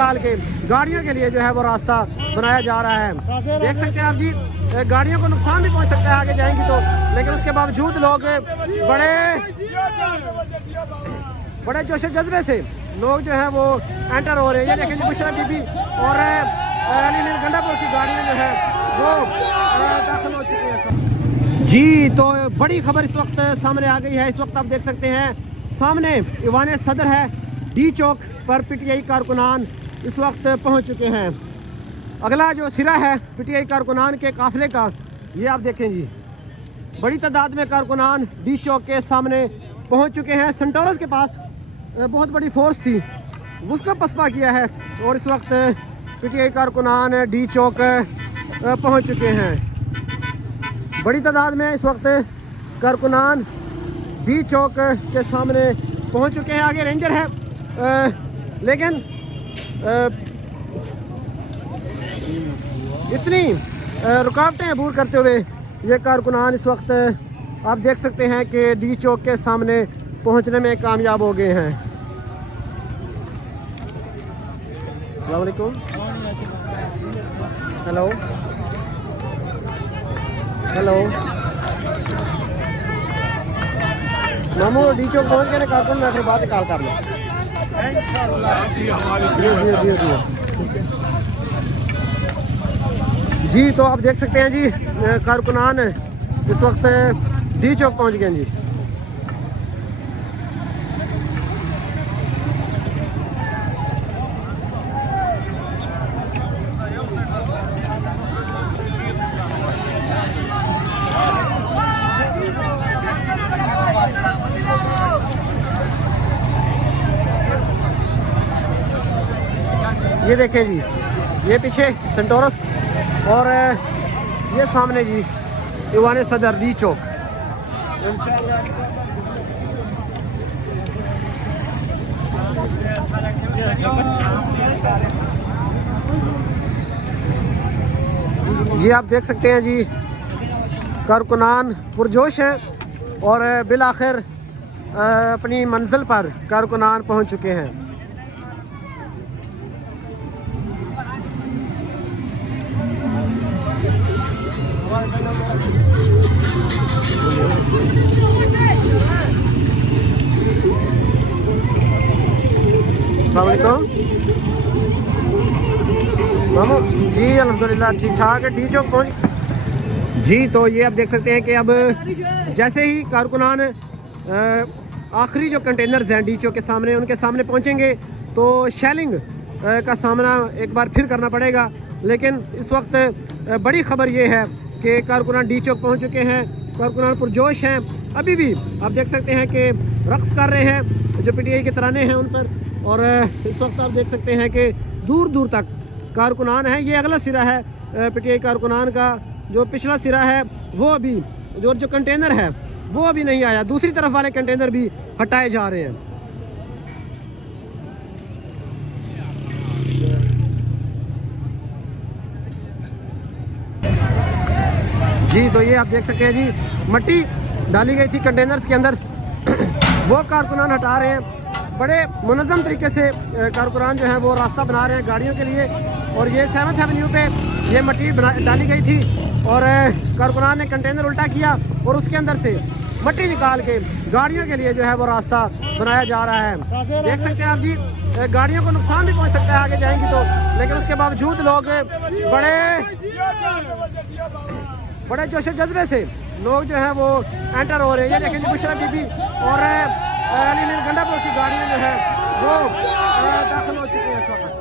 निकाल के गाड़ियों के लिए जो है वो रास्ता बनाया जा रहा है। देख सकते हैं आप जी, गाड़ियों को नुकसान भी पहुंच सकता है आगे जाएंगी तो, लेकिन उसके बावजूद लोग बड़े जोश जज्बे से लोग जो है वो एंटर हो रहे हैं। ये देखें जी, बुशरा बीबी और गंडापुर की गाड़ियाँ जो है वो दाखिल हो चुकी हैं जी। तो बड़ी खबर इस वक्त सामने आ गई है। इस वक्त आप देख सकते हैं सामने ईवान सदर है, डी चौक पर पीटीआई कारकुनान इस वक्त पहुंच चुके हैं। अगला जो सिरा है पीटीआई कारकुनान के काफिले का, ये आप देखें जी, बड़ी तादाद में कारकुनान डी चौक के सामने पहुंच चुके हैं। सेंटोरस के पास बहुत बड़ी फोर्स थी, उसको पसपा किया है और इस वक्त पीटीआई कारकुनान डी चौक पहुंच चुके हैं। बड़ी तादाद में इस वक्त कारकुनान डी चौक के सामने पहुंच चुके हैं। आगे रेंजर है, लेकिन इतनी रुकावटें अबूर करते हुए ये कारकुनान इस वक्त आप देख सकते हैं कि डी चौक के सामने पहुंचने में कामयाब हो गए हैं। अस्सलाम वालेकुम, हेलो हेलो मामू, डी चौक पहुंच गए ना कारकुन, मैं फिर बाद में कॉल कर लूँ। जी तो आप देख सकते हैं जी, कारकुनान इस वक्त डी चौक पहुंच गए जी। ये देखें जी, ये पीछे सेंटोरस और ये सामने जी ईवान सदर डी चौक। ये आप देख सकते हैं जी, कारकुनान पुरजोश हैं और बिल आखिर अपनी मंजिल पर कारकुनान पहुंच चुके हैं। अस्सलाम वालेकुम मामू जी, अल्हम्दुलिल्लाह ठीक ठाक है। डी चौक पहुँच जी। तो ये आप देख सकते हैं कि अब जैसे ही कारकुनान आखिरी जो कंटेनर्स हैं डी चौक के सामने, उनके सामने पहुंचेंगे तो शेलिंग का सामना एक बार फिर करना पड़ेगा। लेकिन इस वक्त बड़ी खबर ये है कि कारकुनान डी चौक पहुंच चुके हैं, कारकुनान पुरजोश हैं। अभी भी आप देख सकते हैं कि रक्स कर रहे हैं, जो पीटीआई के तराने हैं उन पर, और इस वक्त आप देख सकते हैं कि दूर दूर तक कारकुनान है। ये अगला सिरा है पीटीआई कारकुनान का, जो पिछला सिरा है वो अभी जो कंटेनर है वो अभी नहीं आया, दूसरी तरफ वाले कंटेनर भी हटाए जा रहे हैं। जी तो ये आप देख सकते हैं जी, मट्टी डाली गई थी कंटेनर्स के अंदर, वो कारकुनान हटा रहे हैं। बड़े मुनज़्ज़म तरीके से कारकुनान जो है वो रास्ता बना रहे हैं गाड़ियों के लिए। और ये 7th एवेन्यू पे ये मट्टी डाली गई थी और कारकुनान ने कंटेनर उल्टा किया और उसके अंदर से मट्टी निकाल के गाड़ियों के लिए जो है वो रास्ता बनाया जा रहा है। देख सकते हैं आप जी, गाड़ियों को नुकसान भी पहुंच सकता है आगे जाएंगी तो, लेकिन उसके बावजूद लोग बड़े जोश जज्बे से लोग जो है वो एंटर हो रहे हैं। ये देखें जी, बुशरा बीबी और गंडापुर की गाड़ियाँ जो है वो दाखिल हो चुकी हैं इस वक्त।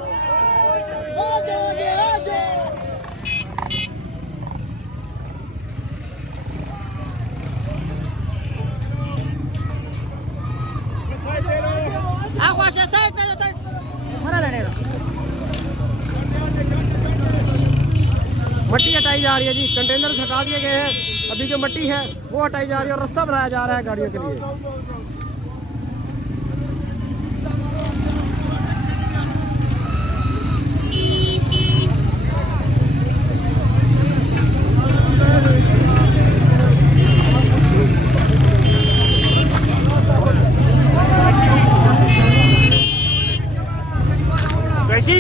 मट्टी हटाई जा रही है जी, कंटेनर हटा दिए गए हैं, अभी जो मट्टी है वो हटाई जा रही है और रास्ता बनाया जा रहा है गाड़ियों के लिए। कैसी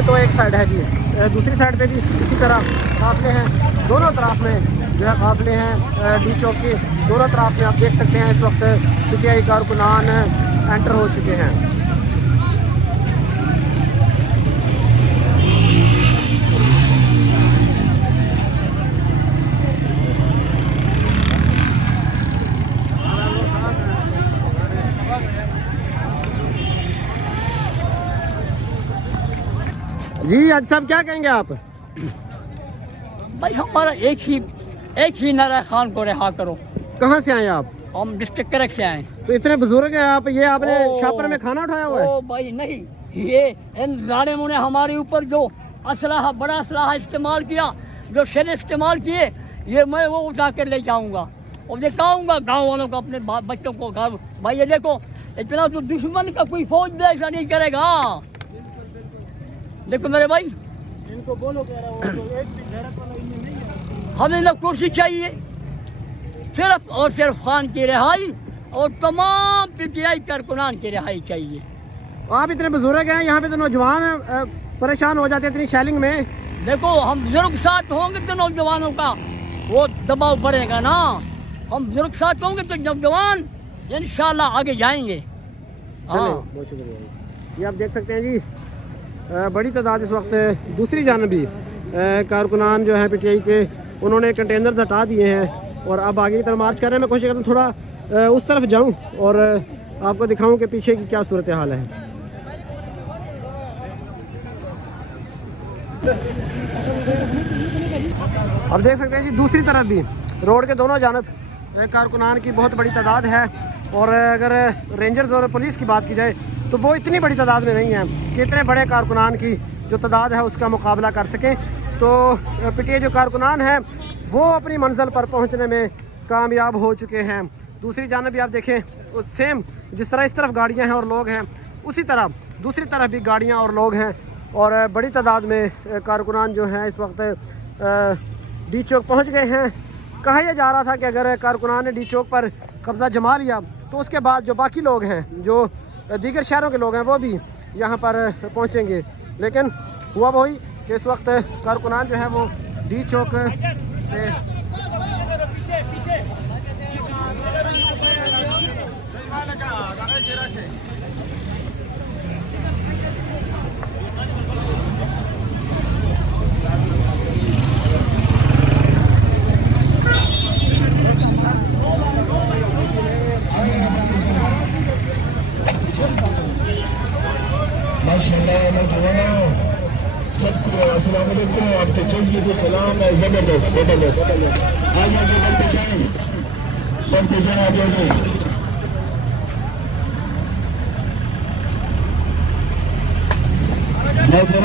ये तो एक साइड है जी। दूसरी साइड पे भी इसी तरह काफिले हैं, दोनों तरफ में जो है काफिले हैं डी चौक के दोनों तरफ में। आप देख सकते हैं इस वक्त पीटीआई कारकुनान एंटर हो चुके हैं। जी आज साहब क्या कहेंगे आप? भाई हमारा एक ही नारा है, खान को रिहा करो। कहाँ से आए आप? हम डिस्ट्रिक्ट करक से आए। तो इतने बुजुर्ग हैं आप, ये आपने शापर में खाना उठाया हुआ है? ओ भाई नहीं, ये इन जालिमों ने हमारे ऊपर जो असलाह बड़ा असलाह इस्तेमाल किया, जो शेर इस्तेमाल किए, ये मैं वो उठा कर ले जाऊंगा और दिखाऊंगा गाँव वालों को, अपने बच्चों को। भाई ये देखो, इतना तो दुश्मन का कोई फौज भी ऐसा नहीं करेगा। देखो मेरे भाई, इनको बोलो कह रहा हूं, तो एक भी गैरत वाला इनमें नहीं है। हमें ना कुर्सी चाहिए सिर्फ और सिर्फ खान की रिहाई और तमाम पीटीआई कारकुनान की रिहाई चाहिए। आप इतने बुजुर्ग हैं, यहाँ पे तो नौजवान परेशान हो जाते हैं इतनी शेलिंग में। देखो हम बुजुर्ग साथ होंगे तो नौजवानों का वो दबाव बढ़ेगा ना। हम बुजुर्ग साथ होंगे तो नौजवान इंशाल्लाह आगे जाएंगे। हाँ बहुत शुक्रिया। ये आप देख सकते हैं जी, बड़ी तादाद इस वक्त दूसरी जानब भी कारकुनान जो है पीटीआई के, उन्होंने कंटेनर्स हटा दिए हैं और अब आगे की तरफ मार्च कर रहे हैं। मैं कोशिश कर रहा हूँ थोड़ा उस तरफ जाऊँ और आपको दिखाऊं कि पीछे की क्या सूरत हाल है। अब देख सकते हैं जी दूसरी तरफ भी रोड के दोनों जानब कारकुनान की बहुत बड़ी तादाद है। और अगर रेंजर्स और पुलिस की बात की जाए तो वो इतनी बड़ी तादाद में नहीं है कि इतने बड़े कारकुनान की जो तादाद है उसका मुकाबला कर सकें। तो पीटीआई जो कारकुनान है वो अपनी मंजिल पर पहुंचने में कामयाब हो चुके हैं। दूसरी जानब भी आप देखें, सेम जिस तरह इस तरफ गाड़ियां हैं और लोग हैं, उसी तरह दूसरी तरफ भी गाड़ियां और लोग हैं। और बड़ी तादाद में कारकुनान जो है इस वक्त डी चौक पहुँच गए हैं। कहा यह जा रहा था कि अगर कारकुनान ने डी चौक पर कब्ज़ा जमा लिया तो उसके बाद जो बाकी लोग हैं, जो दीगर शहरों के लोग हैं, वो भी यहाँ पर पहुँचेंगे। लेकिन हुआ वही कि इस वक्त कारकुनान जो है वो डी चौक पे आपके जज्बे को सलाम है। जबरदस्त जबरदस्त, आगे आगे बढ़ते जाएं आप लोग।